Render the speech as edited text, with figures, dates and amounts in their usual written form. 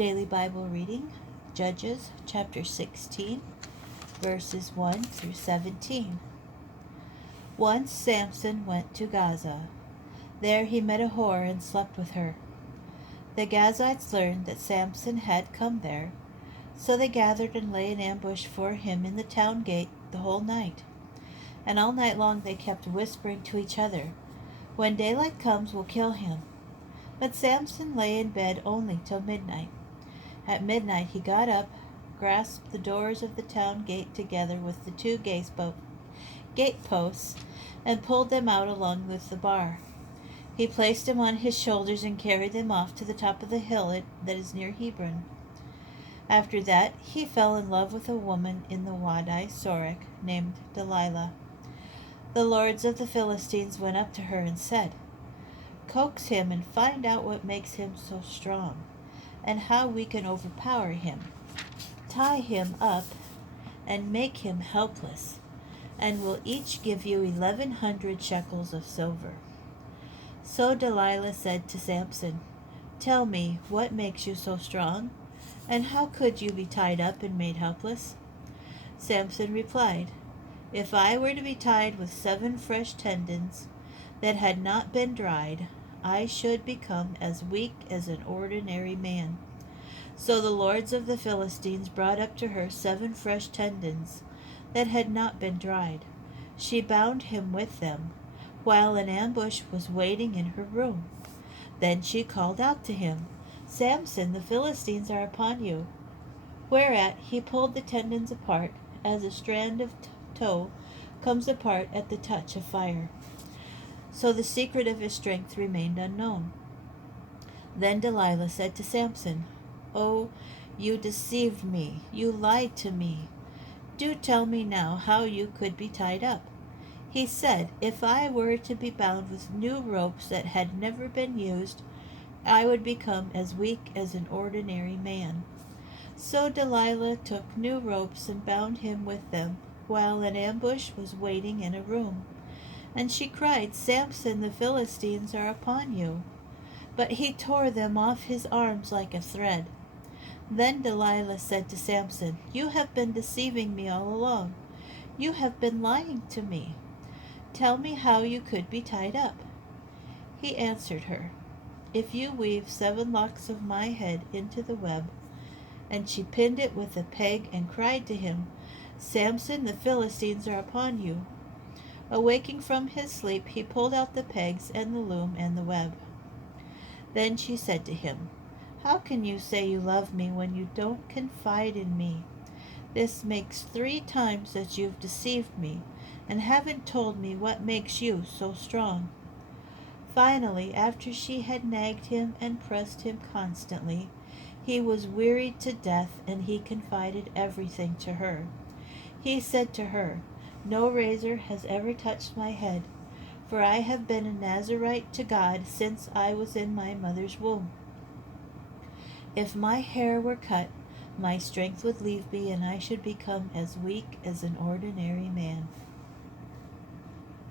Daily Bible reading, Judges chapter 16, verses 1 through 17. Once Samson went to Gaza. There he met a whore and slept with her. The Gazites learned that Samson had come there, so they gathered and lay in ambush for him in the town gate the whole night. And all night long they kept whispering to each other, "When daylight comes, we'll kill him." But Samson lay in bed only till midnight. At midnight he got up, grasped the doors of the town gate together with the two gate posts, and pulled them out along with the bar. He placed them on his shoulders and carried them off to the top of the hill that is near Hebron. After that he fell in love with a woman in the Wadi Sorek named Delilah. The lords of the Philistines went up to her and said, "Coax him and find out what makes him so strong, and how we can overpower him. Tie him up and make him helpless, and we'll each give you 1,100 shekels of silver." So Delilah said to Samson, "Tell me, what makes you so strong, and how could you be tied up and made helpless?" Samson replied, "If I were to be tied with 7 fresh tendons that had not been dried, I should become as weak as an ordinary man." So the lords of the Philistines brought up to her 7 fresh tendons that had not been dried. She bound him with them, while an ambush was waiting in her room. Then she called out to him, "Samson, the Philistines are upon you." Whereat he pulled the tendons apart, as a strand of tow comes apart at the touch of fire. So the secret of his strength remained unknown. Then Delilah said to Samson, "Oh, you deceived me. You lied to me. Do tell me now how you could be tied up." He said, "If I were to be bound with new ropes that had never been used, I would become as weak as an ordinary man." So Delilah took new ropes and bound him with them, while an ambush was waiting in a room. And she cried, "Samson, the Philistines are upon you." But he tore them off his arms like a thread. Then Delilah said to Samson, "You have been deceiving me all along. You have been lying to me. Tell me how you could be tied up." He answered her, "If you weave 7 locks of my head into the web." And she pinned it with a peg and cried to him, "Samson, the Philistines are upon you." Awaking from his sleep, he pulled out the pegs and the loom and the web. Then she said to him, "How can you say you love me when you don't confide in me? This makes 3 times that you've deceived me and haven't told me what makes you so strong." Finally, after she had nagged him and pressed him constantly, he was wearied to death, and he confided everything to her. He said to her, "No razor has ever touched my head, for I have been a Nazirite to God since I was in my mother's womb. If my hair were cut, my strength would leave me, and I should become as weak as an ordinary man."